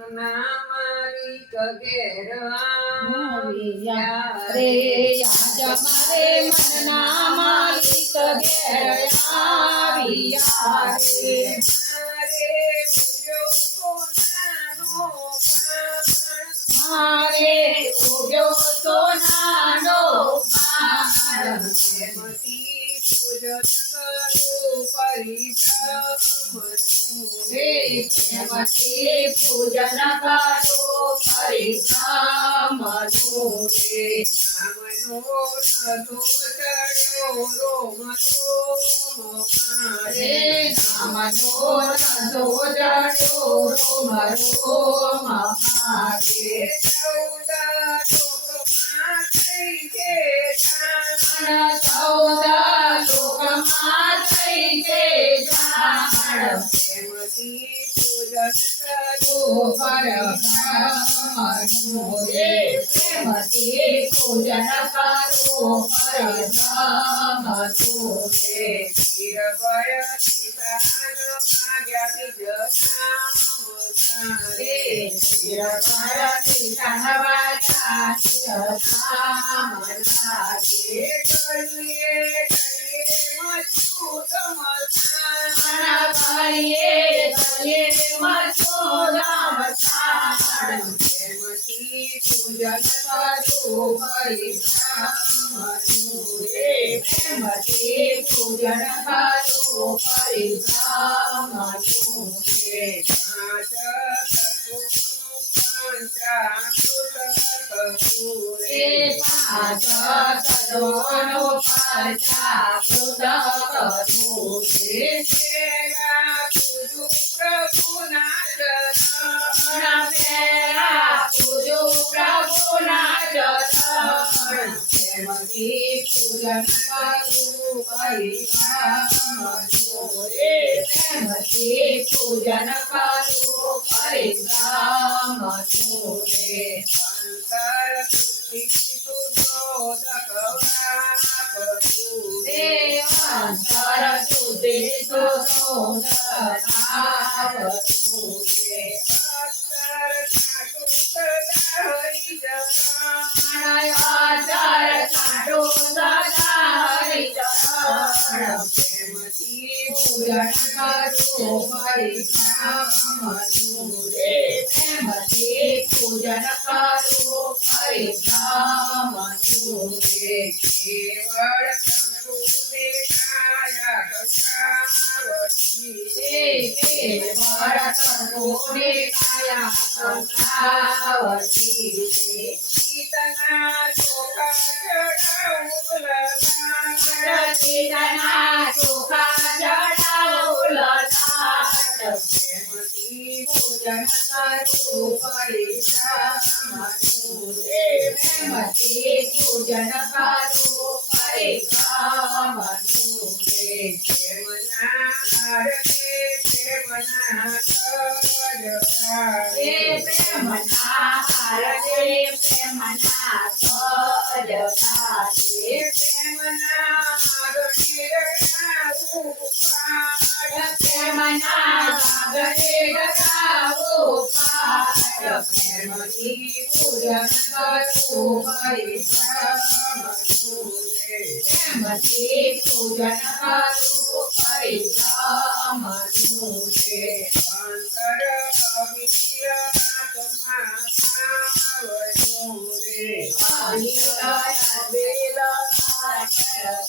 માલિક ઘેર આવ્યા રે યાદ મારે મનના માલિક ઘેર આવ્યા રે મારે ઉગ્યો સોનાનો બાણ એમથી પૂજન કરું પરિશ્રમનું રે એમથી પૂજન કરો પરિશ્રમનું રે નામનો નતો ચડ્યો રોમ રોમ રે નામનો નતો જડ્યો રોમ રોમ મારે ચૌદા લોકમાં થઈ છે ચૌદા લોકમાં થઈ છે જાણ એમથી પૂજન કરું પરબ્રહ્મનું રે પ્રેમથી પૂજન કરો પરબ્રહ્મનું રે નિર્ભય પિતાન ભાગ્યા નિજ નામ રે નિરભયથી ધનવાજા નિરધામના રે કરીએ મચું તમસાન કરીએ કરીએ મચોરામ સાણ એમથી પૂજન કરું પરિશ્રમનું રે પ્રેમથી પૂજન કરું પરિશ્રમનું રે પાંચ તત્વોનું પંચામૃત કરું રે પાંચ તત્વોનો પંચામૃત કરું રે પેલા પૂજું પ્રભુના ચરણ પેલા પૂજો પ્રભુના ચરણ પ્રેમથી પૂજન કરું પરિશ્રમનું રે પ્રેમથી પૂજન કરું પરિશ્રમનું રે અંતર શુદ્ધિ સુધોદક વાપરું રે અંતર શુદ્ધિ સુધોદકાવતું રે અત્તર છાટું સદા હરિચરણ આચાર છાટો સદા હરિચરણ પ્રેમથી પૂજન કરું પરિશ્રમનું રે પ્રેમથી પૂજન કરું પરિશ્રમનું રે કેવળ તંતુને કાયા કસાવતી રે કેવળ તનોને કાયા સંસાવતી રે ચિતના ચોખા ચડાવું લગાડ ચિતના ચોખા ચડાવું લલાટ પ્રેમથી પૂજન કરું પરિશ્રમનું રે પ્રેમથી પૂજન કરું પરિશ્રમનું રે પ્રેમના આરતે પ્રેમના તજકા રે પ્રેમના હાર રે પ્રેમના સજતા રે પ્રેમના આગળ પ્રેમના સાગરે ગગાવો પાર પ્રેમથી પૂજન કરું પરિશ્રમનું રે પ્રેમથી પૂજન કરું પરિશ્રમનું રે અંતર અવિદ્યાત્મા સાવજો રે અનિલય બેલા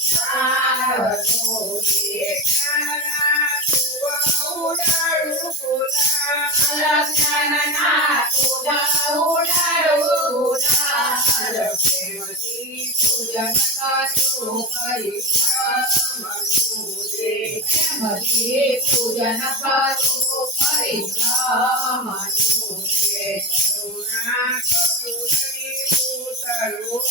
સારનો રે જ્ઞાનના તુવા ઉડાડું બોલા અલજ્ઞાનના પૂજા ઉડાડું ઉડાડ પ્રેમથી પૂજન કરું પરિશ્રમનું રે પ્રેમથી પૂજન કરું પરિશ્રમનું રે કરુણા કપૂરની પૂતળું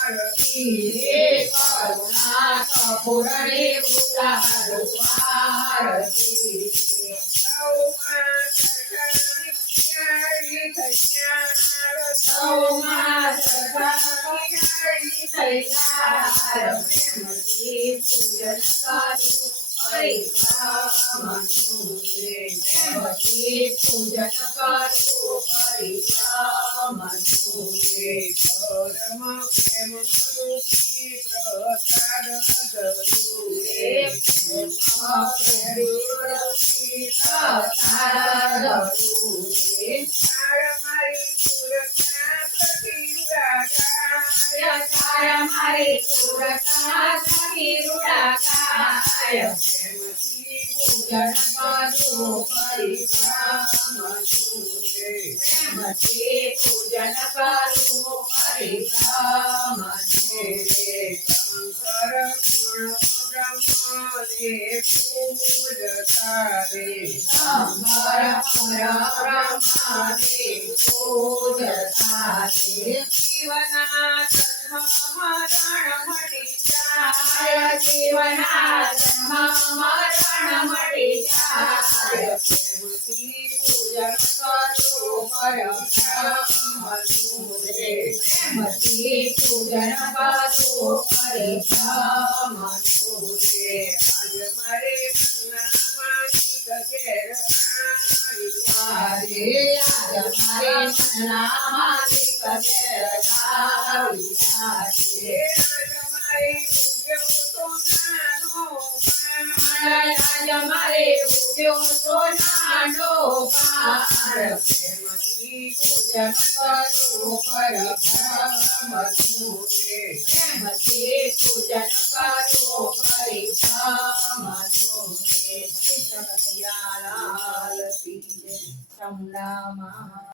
આરતી રે કરુણા કપૂરની ઉતારું આરતી રે સૌમાં સખાની ન્યારી થયા સૌમાં સખાની તૈયાર પ્રેમથી પૂજન કરું પરિક્રમનું રે પ્રેમથી પૂજન કરવું પરિક્રમનું રે પરમ પ્રેમ રૂપી પ્રસાદ ધરુરે મારી સુરક્ષા મારી સુરતા સખી રૂડાકાય પ્રેમથી પૂજન કરું પરિક્રમનું રે પ્રેમથી પૂજન કરું પરિક્રમનું રે શંકર પૂર્ણ બ્રહ્મને પૂજતા રે શંકર પરબ્રહ્મને પૂજતા રે જીવના જન્મ મરણ મટી જાય જીવના જન્મ મરણ મટી જાય પ્રેમથી પૂજન કરું પરિક્રમનું રે પ્રેમથી પૂજન કરું પરિક્રમનું રે આજ મારે મનનામાંથી ઘેર આજે આજ મારે મનનામાંથી કજેર આવી છે આજ મારે ઉગ્યો તો નાનો પાર પ્રેમથી પૂજન કરું પરિક્રમનું રે પ્રેમથી પૂજન કરું પરિક્રમનું રે કૃષ્ણ કનૈયા લાલ કી જય. ચમડામાં